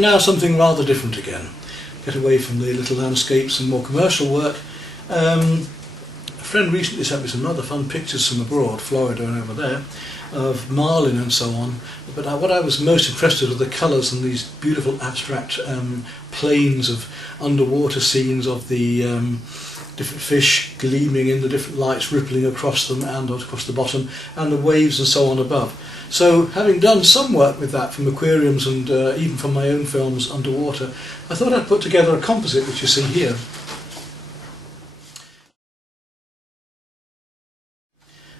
And now something rather different again. Get away from the little landscapes and more commercial work. A friend recently sent me some rather fun pictures from abroad, Florida and over there, of marlin and so on. But what I was most impressed with were the colours and these beautiful abstract planes of underwater scenes of the different fish gleaming in the different lights, rippling across them and across the bottom, and the waves and so on above. So, having done some work with that from aquariums and even from my own films underwater, I thought I'd put together a composite which you see here.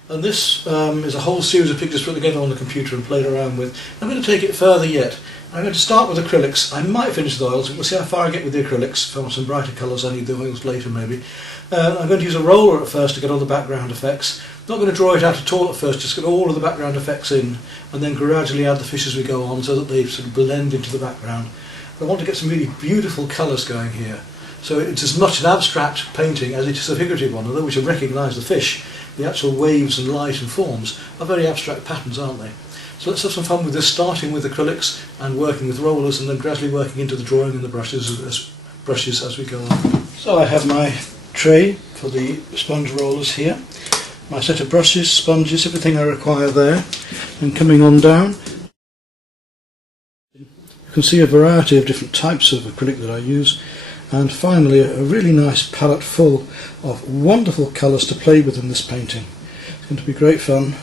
And this is a whole series of pictures put together on the computer and played around with. I'm going to take it further yet. I'm going to start with acrylics. I might finish with oils. We'll see how far I get with the acrylics. If I want some brighter colours, I need the oils later maybe. I'm going to use a roller at first to get all the background effects. Not going to draw it out at all at first, just get all of the background effects in and then gradually add the fish as we go on so that they sort of blend into the background. I want to get some really beautiful colours going here. So it's as much an abstract painting as it is a figurative one, although we should recognise the fish. The actual waves and light and forms are very abstract patterns, aren't they? So let's have some fun with this, starting with acrylics and working with rollers and then gradually working into the drawing and the brushes as we go on. So I have my tray for the sponge rollers here, my set of brushes, sponges, everything I require there, and coming on down you can see a variety of different types of acrylic that I use, and finally a really nice palette full of wonderful colours to play with in this painting. It's going to be great fun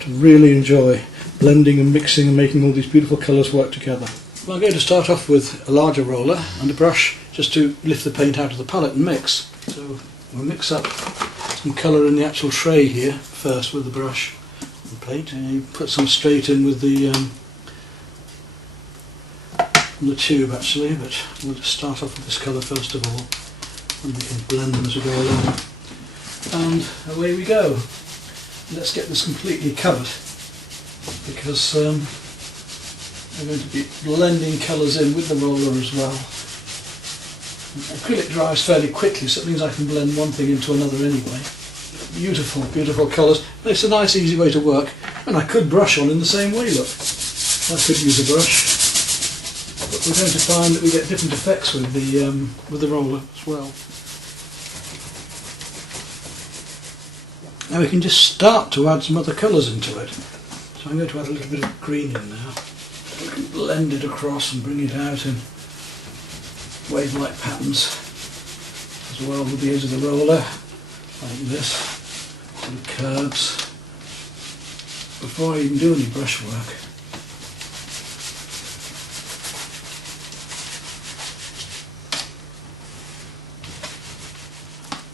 to really enjoy blending and mixing and making all these beautiful colours work together. Well, I'm going to start off with a larger roller and a brush just to lift the paint out of the palette and mix. So we'll mix up some colour in the actual tray here first with the brush and paint, and you put some straight in with the tube actually, but we'll just start off with this colour first of all and we can blend them as we go along. And away we go. Let's get this completely covered because I'm going to be blending colours in with the roller as well. Acrylic dries fairly quickly, so it means I can blend one thing into another anyway. Beautiful, beautiful colours. It's a nice easy way to work, and I could brush on in the same way, look. I could use a brush, but we're going to find that we get different effects with the roller as well. Now we can just start to add some other colours into it. So I'm going to add a little bit of green in now. We can blend it across and bring it out in wave-like patterns as well with the edge of the roller, like this, sort of curves, before I even do any brushwork.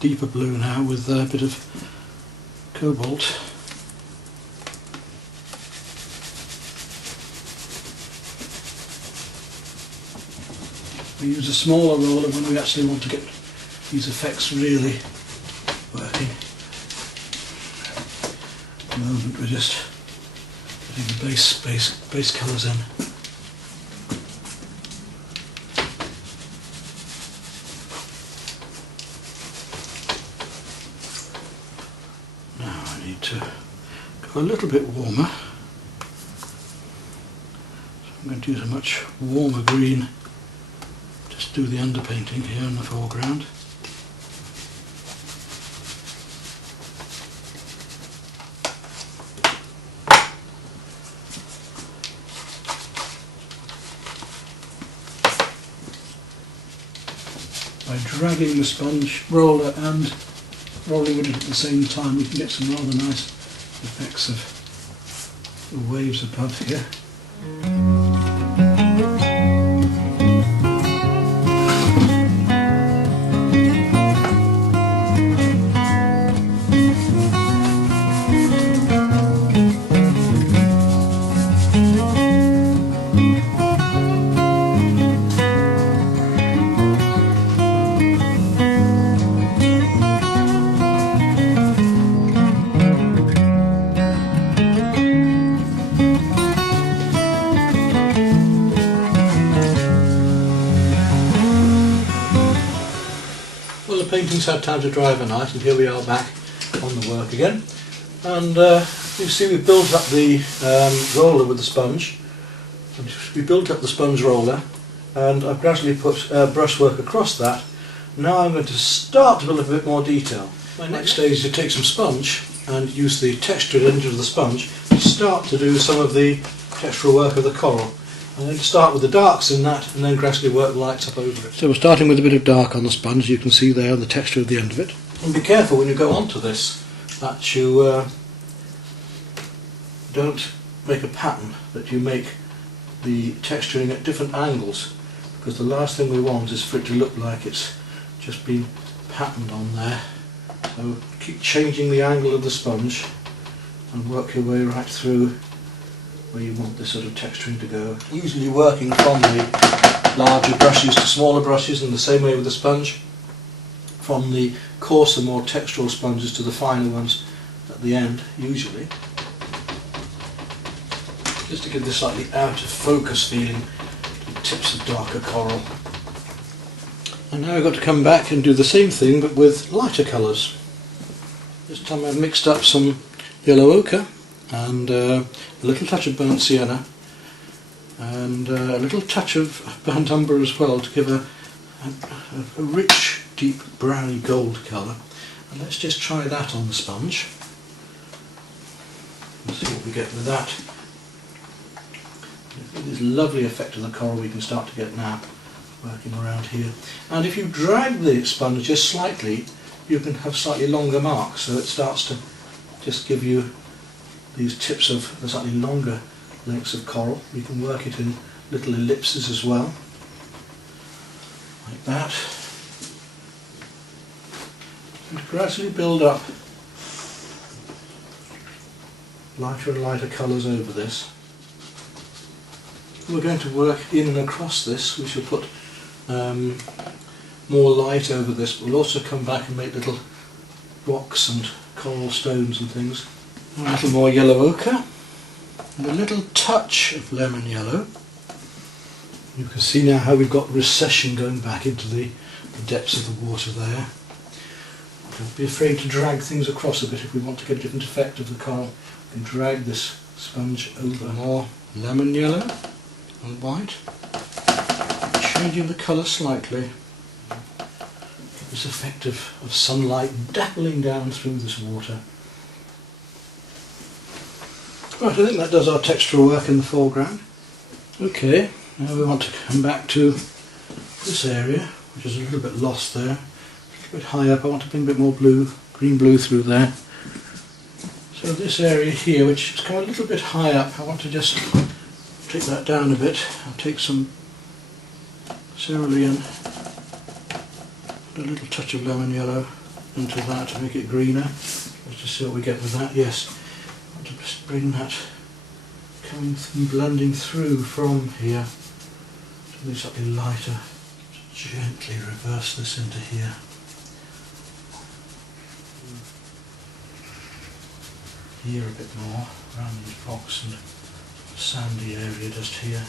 Deeper blue now with a bit of cobalt. We use a smaller roller when we actually want to get these effects really working. At the moment we're just getting the base colours in. Now I need to go a little bit warmer. So I'm going to use a much warmer green. Just do the underpainting here in the foreground. By dragging the sponge roller and rolling with it at the same time, we can get some rather nice effects of the waves above here. Painting's had time to dry overnight, and here we are back on the work again. And you see we've built up the roller with the sponge, We built up the sponge roller and I've gradually put brushwork across that. Now I'm going to start to build up a bit more detail. My next stage is to take some sponge and use the textured edge of the sponge to start to do some of the textural work of the coral. I'm going to start with the darks in that and then gradually work lights up over it. So we're starting with a bit of dark on the sponge, you can see there the texture at the end of it. And be careful when you go onto this that you don't make a pattern, that you make the texturing at different angles, because the last thing we want is for it to look like it's just been patterned on there. So keep changing the angle of the sponge and work your way right through where you want this sort of texturing to go. Usually working from the larger brushes to smaller brushes, and the same way with the sponge, from the coarser, more textural sponges to the finer ones at the end, usually. Just to give this slightly out of focus feeling to the tips of darker coral. And now I've got to come back and do the same thing but with lighter colours. This time I've mixed up some yellow ochre and a little touch of burnt sienna and a little touch of burnt umber as well to give a rich, deep browny gold colour. And let's just try that on the sponge and see what we get with that. This lovely effect of the coral we can start to get now, working around here. And if you drag the sponge just slightly, you can have slightly longer marks, so it starts to just give you these tips of the slightly longer lengths of coral. You can work it in little ellipses as well, like that. And gradually build up lighter and lighter colours over this. We're going to work in and across this. We shall put more light over this, but we'll also come back and make little rocks and coral stones and things. A little more yellow ochre and a little touch of lemon yellow. You can see now how we've got recession going back into the depths of the water there. Don't be afraid to drag things across a bit if we want to get a different effect of the coral. We can drag this sponge over. More lemon yellow and white, changing the colour slightly. Get this effect of sunlight dappling down through this water. Right, I think that does our textural work in the foreground. Okay, now we want to come back to this area, which is a little bit lost there. A little bit high up, I want to bring a bit more blue, green blue through there. So this area here, which has come a little bit high up, I want to just take that down a bit. I'll take some cerulean, put a little touch of lemon yellow into that to make it greener. Let's just see what we get with that. Yes, I want to just bring that coming and blending through from here to be slightly lighter. Gently reverse this into here. Here a bit more around these rocks and sandy area just here,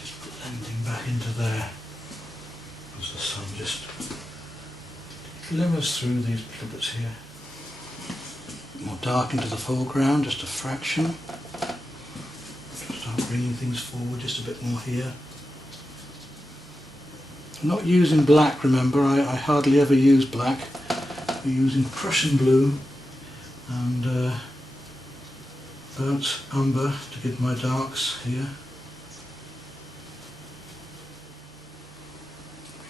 just blending back into there as the sun just glimmers through these little bits here. More dark into the foreground, just a fraction. Start bringing things forward just a bit more here. I'm not using black, remember, I hardly ever use black. We're using Prussian blue and burnt umber to give my darks here.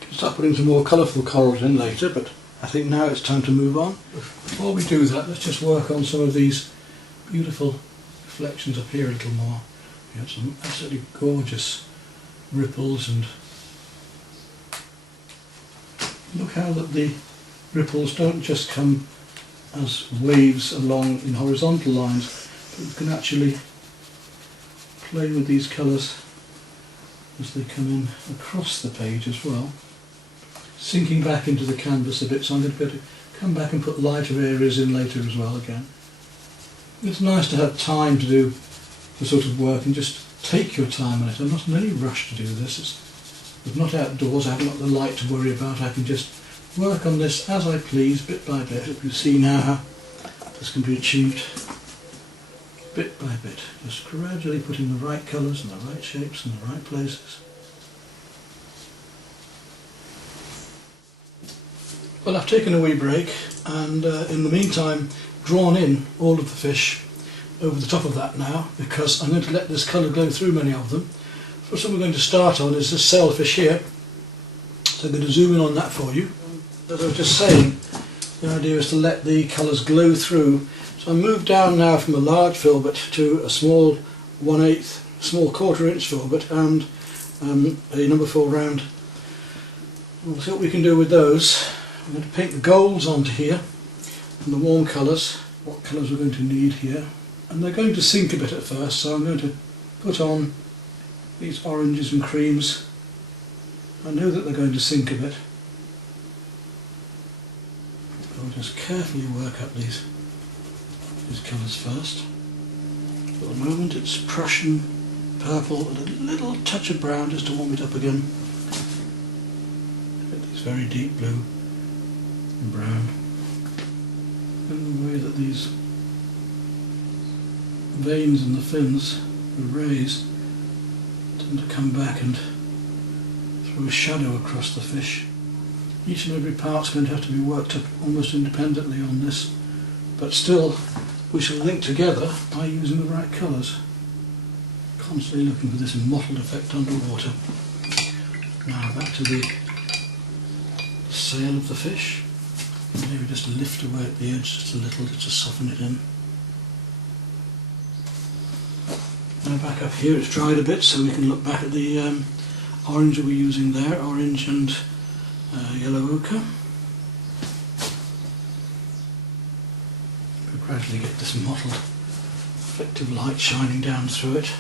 We can start putting some more colourful corals in later, but I think now it's time to move on. Before we do that, let's just work on some of these beautiful reflections up here a little more. We have some absolutely gorgeous ripples, and look how that the ripples don't just come as waves along in horizontal lines, but you can actually play with these colours as they come in across the page as well. Sinking back into the canvas a bit, so I'm going to go to come back and put lighter areas in later as well again. It's nice to have time to do the sort of work and just take your time on it. I'm not in any rush to do this. I'm not outdoors, I haven't got the light to worry about. I can just work on this as I please, bit by bit. You see now how this can be achieved bit by bit, just gradually putting the right colours and the right shapes in the right places. Well, I've taken a wee break and in the meantime drawn in all of the fish over the top of that now, because I'm going to let this colour go through many of them. First one we're going to start on is this sailfish here, so I'm going to zoom in on that for you. As I was just saying, the idea is to let the colours glow through. So I moved down now from a large filbert to a small 1/8, small 1/4 inch filbert and a number 4 round. We'll see what we can do with those. I'm going to paint the golds onto here and the warm colours, what colours we're going to need here. And they're going to sink a bit at first, so I'm going to put on these oranges and creams. I know that they're going to sink a bit. I'll just carefully work up these colours first. For the moment it's Prussian purple and a little touch of brown just to warm it up again. Get these very deep blue and brown. And the way that these veins in the fins are raised tend to come back and throw a shadow across the fish. Each and every part's going to have to be worked up almost independently on this, but still we shall link together by using the right colours. Constantly looking for this mottled effect underwater. Now back to the sail of the fish. Maybe just lift away at the edge just a little just to soften it in. Now back up here, it's dried a bit, so we can look back at the orange that we're using there, orange and yellow ochre. We'll gradually get this mottled reflective light shining down through it.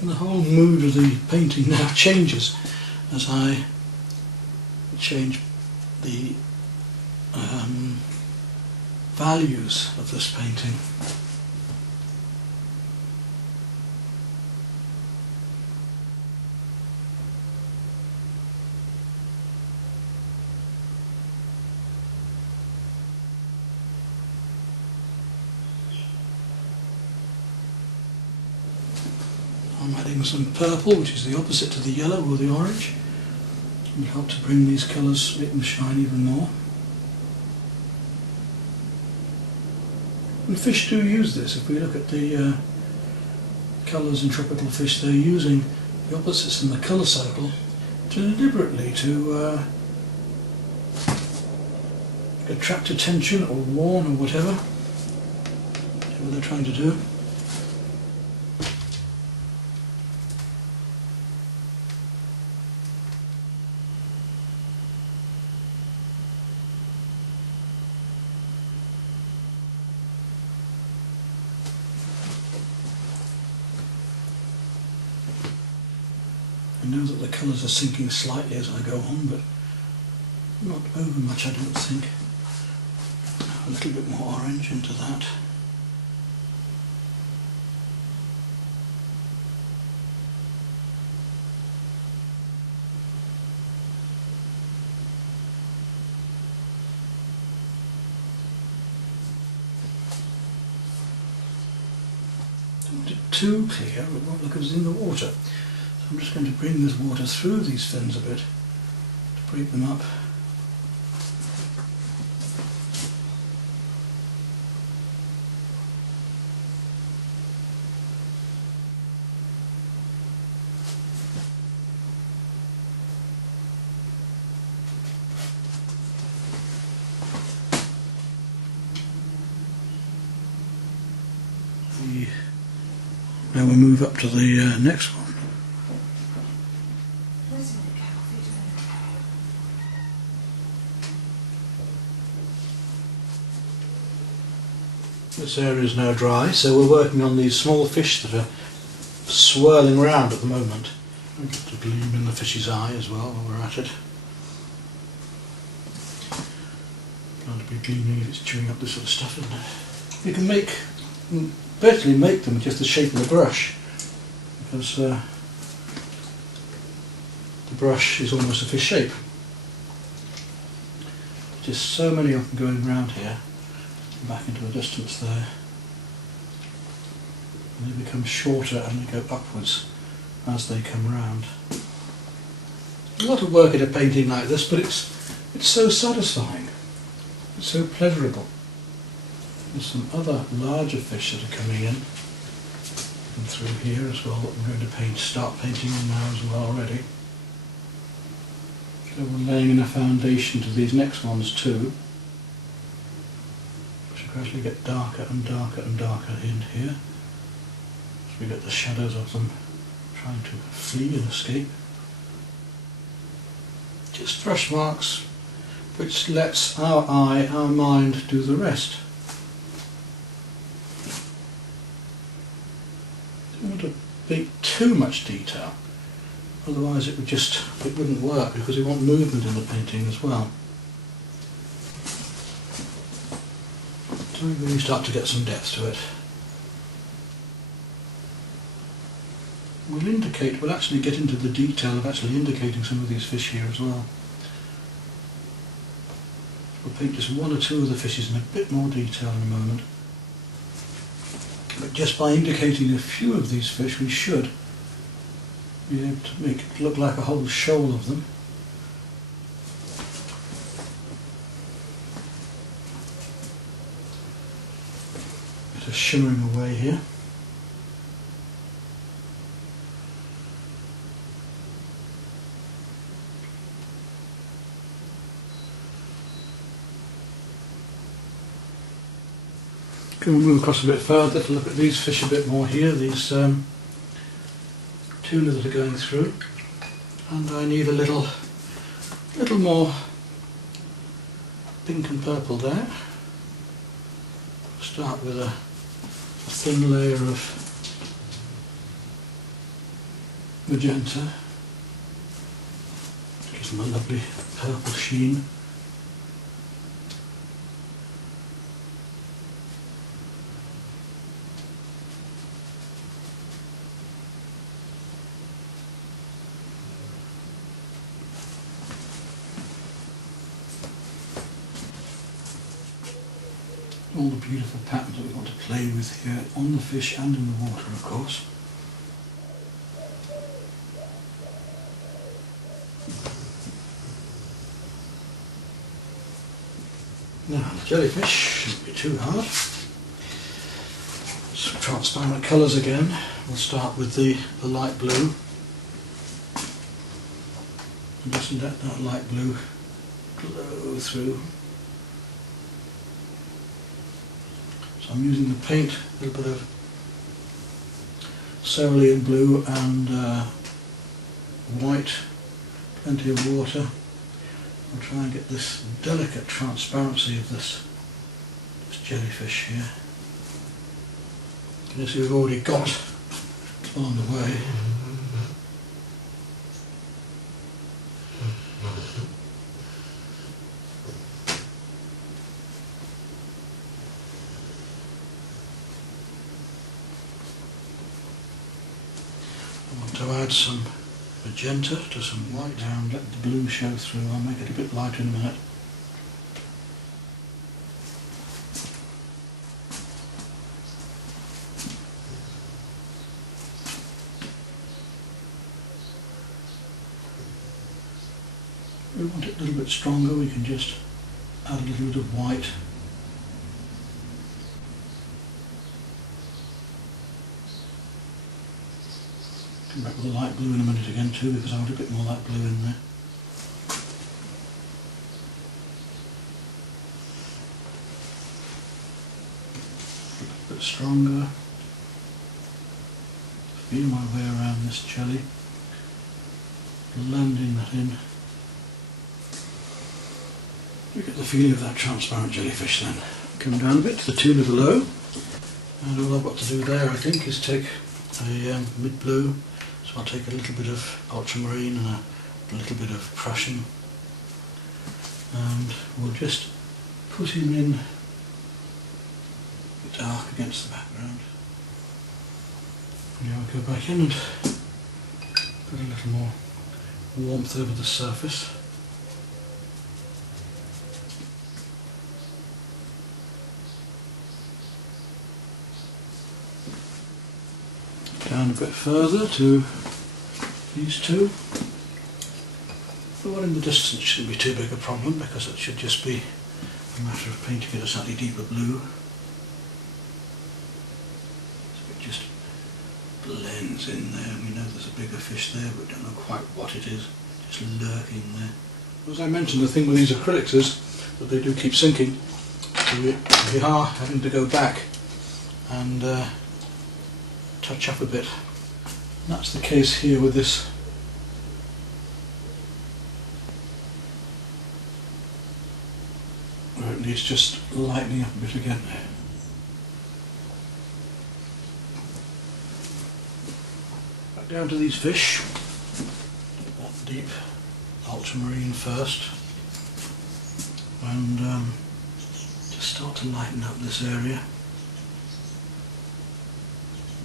And the whole mood of the painting now changes as I change the values of this painting. I'm adding some purple, which is the opposite to the yellow or the orange. It will help to bring these colours, make them shine even more. And fish do use this. If we look at the colours in tropical fish, they're using the opposites in the colour cycle deliberately to attract attention or warn or whatever they're trying to do. I know that the colours are sinking slightly as I go on, but not over much, I don't think. A little bit more orange into that. Don't want it too clear, it won't look as in the water. I'm just going to bring this water through these fins a bit to break them up. Now we move up to the next one. This area is now dry, so we're working on these small fish that are swirling around at the moment. I'll get the gleam in the fish's eye as well while we're at it. Can't be gleaming if it's chewing up this sort of stuff, isn't it? You can basically make them just the shape of the brush, because the brush is almost a fish shape. Just so many of them going round here, back into the distance there. And they become shorter and they go upwards as they come round. A lot of work in a painting like this, but it's so satisfying. It's so pleasurable. There's some other larger fish that are coming in and through here as well that I'm going to start painting on now as well already. So we're laying in a foundation to these next ones too, which will gradually get darker and darker and darker in here as we get the shadows of them trying to flee and escape. Just brush marks which lets our eye, our mind do the rest. Don't want to make too much detail, otherwise it wouldn't work, because we want movement in the painting as well. So we really start to get some depth to it. We'll actually get into the detail of actually indicating some of these fish here as well. We'll paint just one or two of the fishes in a bit more detail in a moment. But just by indicating a few of these fish, we should be able to make it look like a whole shoal of them. Bit of shimmering away here. Can we move across a bit further to look at these fish a bit more here, these tuna that are going through, and I need a little more pink and purple there. Start with a thin layer of magenta, gives them a lovely purple sheen. All the beautiful patterns that we want to play with here on the fish and in the water, of course. Now the jellyfish shouldn't be too hard. Some transparent colours again. We'll start with the light blue. And just let that light blue glow through. So I'm using the paint, a little bit of cerulean blue and white, plenty of water. I'll try and get this delicate transparency of this jellyfish here. You can see we've already got on the way. I want to add some magenta to some white and let the blue show through. I'll make it a bit lighter in a minute. If we want it a little bit stronger, we can just add a little bit of white. Come back with the light blue in a minute again too, because I want a bit more light blue in there. A bit stronger. Feel my way around this jelly, blending that in. You get the feeling of that transparent jellyfish then. Come down a bit to the tuna below. And all I've got to do there, I think, is take a mid-blue. So I'll take a little bit of ultramarine and a little bit of Prussian, and we'll just put him in dark against the background. Now I'll go back in and put a little more warmth over the surface. Down a bit further to these two. The one in the distance shouldn't be too big a problem because it should just be a matter of painting it a slightly deeper blue. So it just blends in there. We know there's a bigger fish there, but don't know quite what it is, just lurking there. As I mentioned, the thing with these acrylics is that they do keep sinking. So we are having to go back and touch up a bit. And that's the case here with this. Where it needs just lightening up a bit again. Back down to these fish. That deep ultramarine first. And just start to lighten up this area.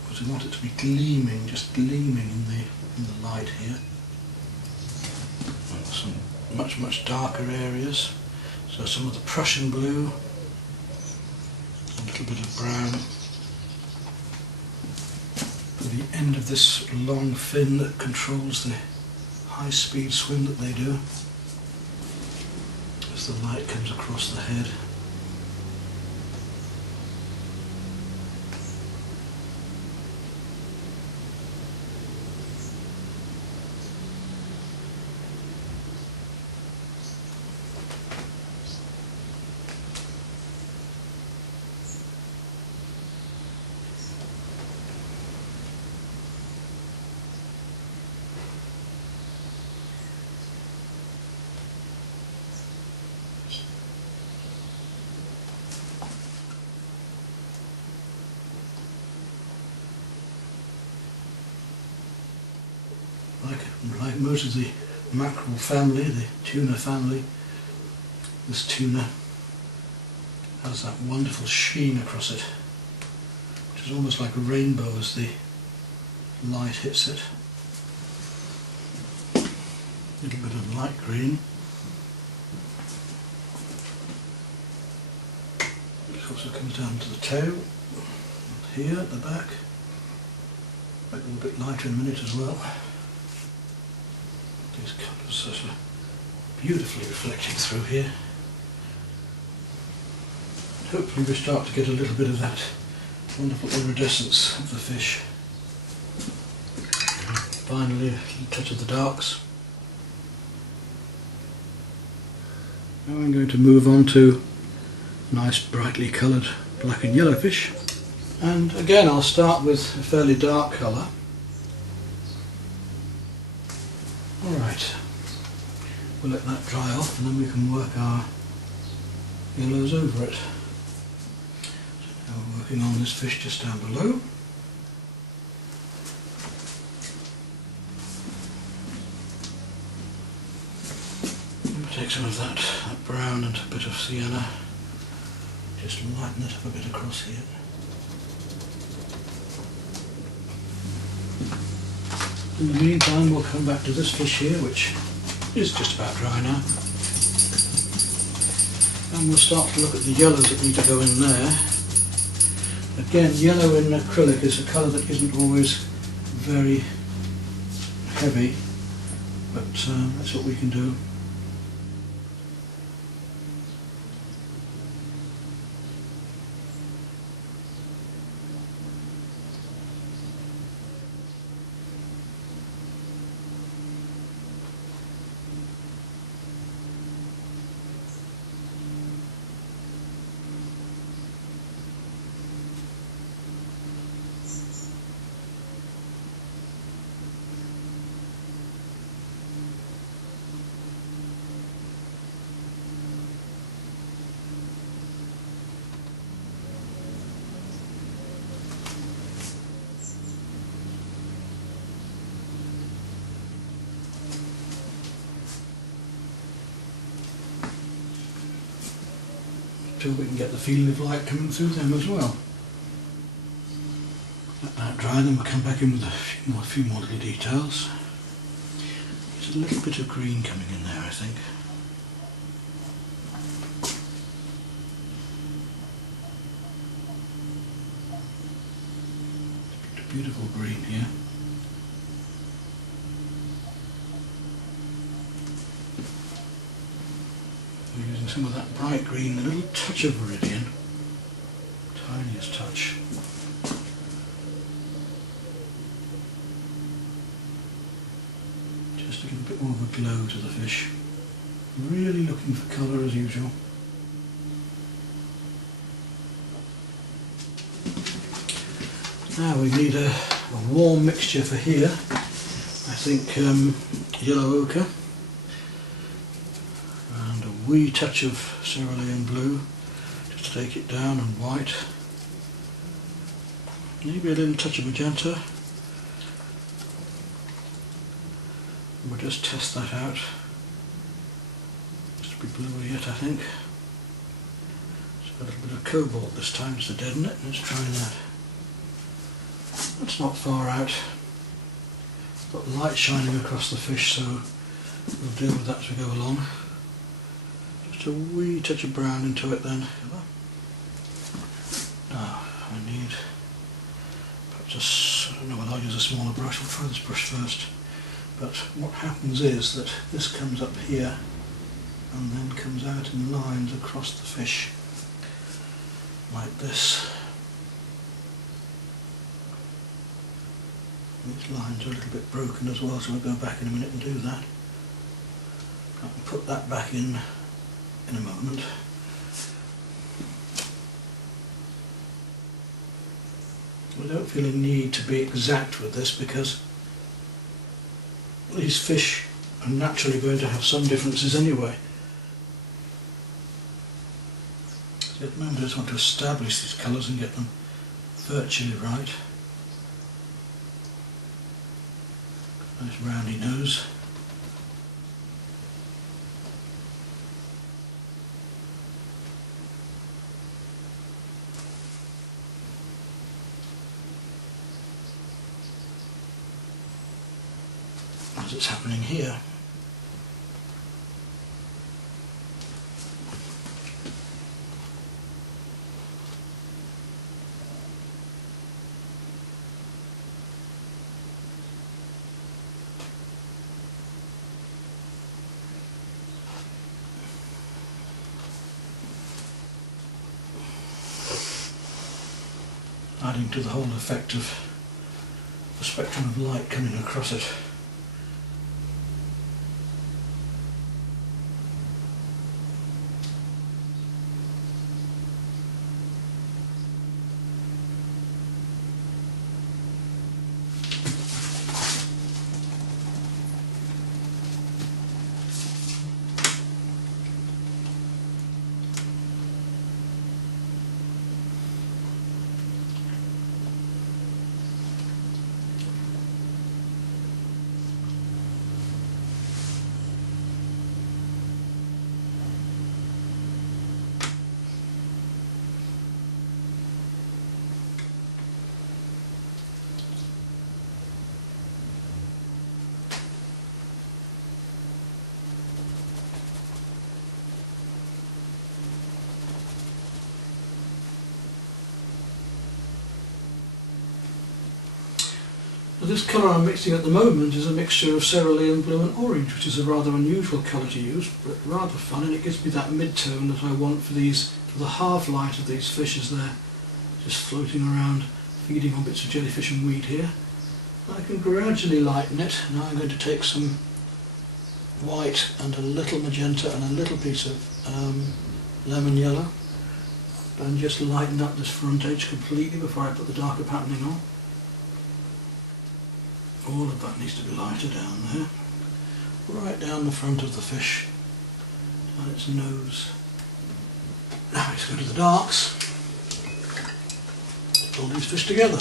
Because we want it to be gleaming, just gleaming in the light here. And some much darker areas. So some of the Prussian blue, a little bit of brown. For the end of this long fin that controls the high speed swim that they do, as the light comes across the head. Like most of the mackerel family, the tuna family, this tuna has that wonderful sheen across it, which is almost like a rainbow as the light hits it. A little bit of light green. It also comes down to the tail, and here at the back, a little bit lighter in a minute as well. These colours are beautifully reflecting through here. Hopefully we start to get a little bit of that wonderful iridescence of the fish. Finally, a little touch of the darks. Now I'm going to move on to nice brightly coloured black and yellow fish. And again I'll start with a fairly dark colour. Alright, we'll let that dry off and then we can work our yellows over it. So now we're working on this fish just down below. We'll take some of that brown and a bit of sienna, just lighten it up a bit across here. In the meantime, we'll come back to this fish here, which is just about dry now. And we'll start to look at the yellows that need to go in there. Again, yellow in acrylic is a colour that isn't always very heavy, but that's what we can do. till we can get the feeling of light coming through them as well. Let that dry, then we'll come back in with a few more little details. There's a little bit of green coming in there, I think. Beautiful green here. We're using some of that bright green, a little touch of viridian, tiniest touch. Just to give a bit more of a glow to the fish. Really looking for colour as usual. Now we need a warm mixture for here. I think yellow ochre and a wee touch of cerulean blue just to take it down, and white. Maybe a little touch of magenta. And we'll just test that out. Just a bit bluer yet, I think. So a little bit of cobalt this time just to deaden it. Let's try that. That's not far out. Got light shining across the fish, so we'll deal with that as we go along. Just a wee touch of brown into it then. Now I need perhaps I don't know whether I'll use a smaller brush. I'll try this brush first. But what happens is that this comes up here and then comes out in lines across the fish like this. These lines are a little bit broken as well, so we'll go back in a minute and do that. I can put that back in a moment. We don't feel a need to be exact with this because these fish are naturally going to have some differences anyway. So at the moment I just want to establish these colours and get them virtually right. Nice roundy nose. As it's happening here. Adding to the whole effect of the spectrum of light coming across it. This colour I'm mixing at the moment is a mixture of cerulean blue and orange, which is a rather unusual colour to use, but rather fun, and it gives me that mid-tone that I want for the half-light of these fish as they're just floating around, feeding on bits of jellyfish and weed here. I can gradually lighten it. Now I'm going to take some white and a little magenta and a little piece of lemon yellow and just lighten up this front edge completely before I put the darker patterning on. All of that needs to be lighter down there, right down the front of the fish, down its nose. Now let's go to the darks, pull these fish together.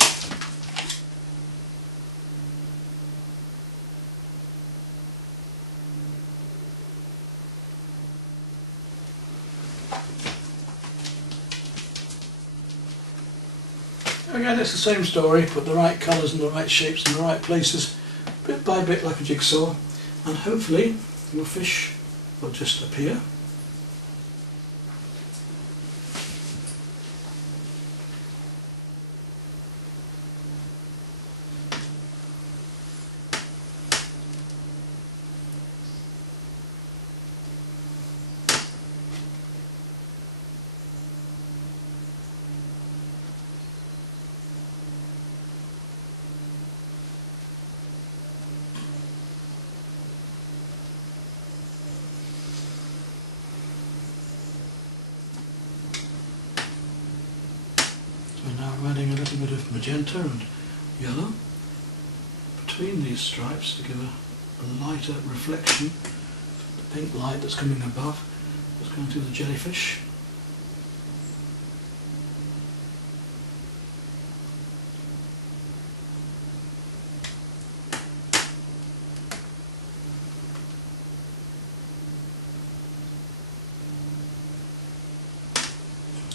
Again, it's the same story, put the right colours and the right shapes in the right places, bit by bit like a jigsaw, and hopefully your fish will just appear. Now I'm adding a little bit of magenta and yellow between these stripes to give a lighter reflection. The pink light that's coming above is going through the jellyfish.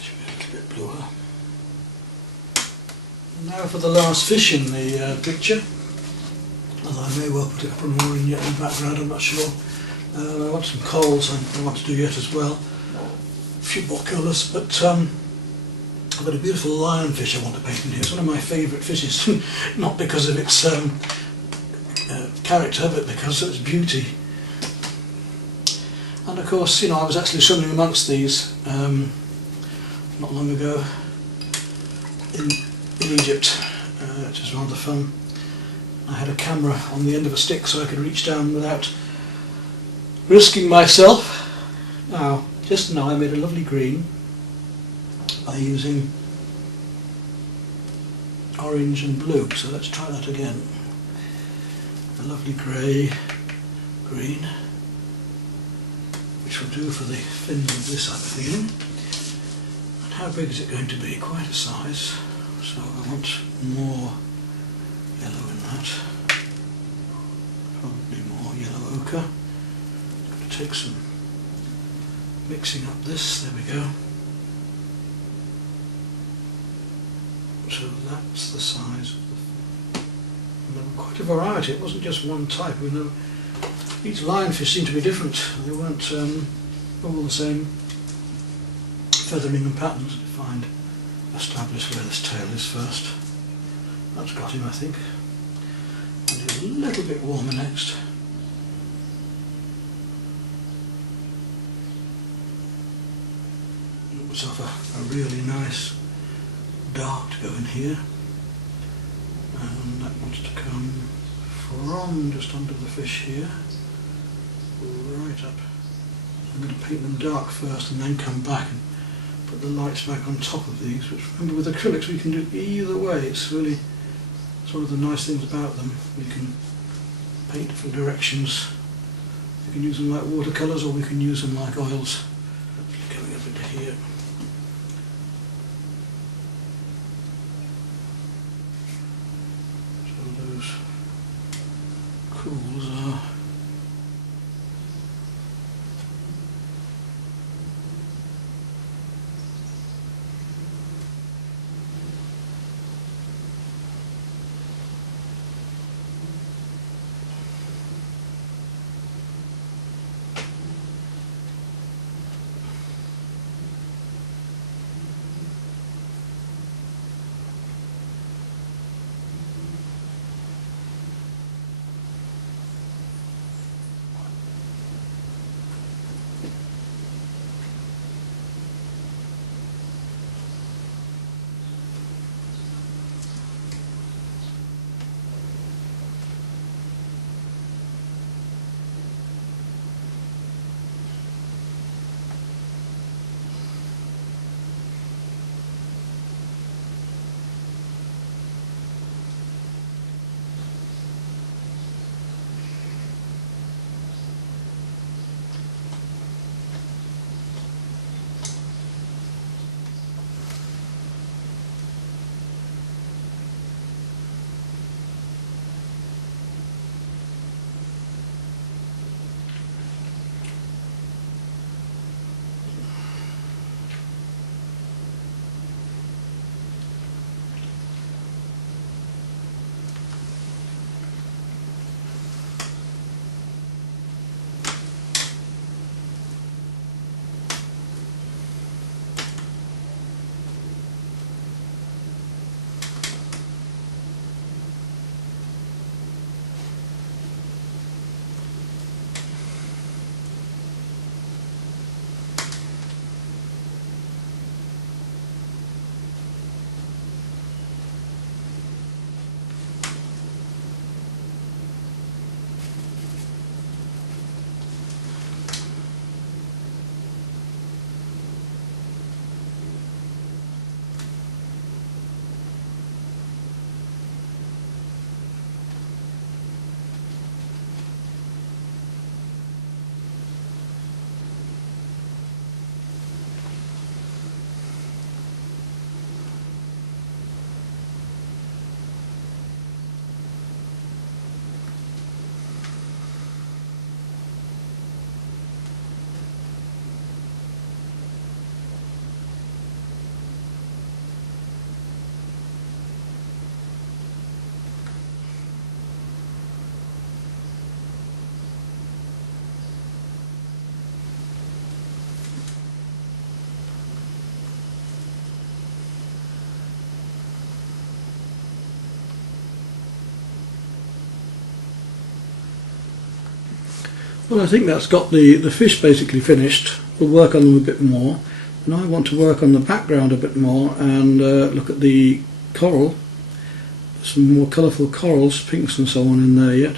Should be a little bit bluer. Now for the last fish in the picture, although I may well put it up and more in yet in the background, I'm not sure. I want some corals I want to do yet as well, a few more colours, but I've got a beautiful lionfish I want to paint in here. It's one of my favourite fishes, not because of its character, but because of its beauty. And of course, you know, I was actually swimming amongst these not long ago in Egypt, which was rather fun. I had a camera on the end of a stick so I could reach down without risking myself. Now, just now I made a lovely green by using orange and blue, so let's try that again. A lovely grey green, which will do for the fins of this, I'm feeling. And how big is it going to be? Quite a size. So I want more yellow in that, probably more yellow ochre. I'm going to take some mixing up this, there we go. So that's the size of the, and there were quite a variety, it wasn't just one type. We know each lionfish seemed to be different, they weren't all the same feathering and patterns. Establish where this tail is first. That's got him, I think. And do a little bit warmer next. Get myself a really nice dark to go in here. And that wants to come from just under the fish here, right up. I'm going to paint them dark first and then come back and put the lights back on top of these, which remember with acrylics we can do either way. It's really, it's one of the nice things about them. We can paint different directions. We can use them like watercolours or we can use them like oils. Coming up into here. So those cools are Well, I think that's got the fish basically finished. We'll work on them a bit more. And I want to work on the background a bit more and look at the coral. Some more colourful corals, pinks and so on in there yet.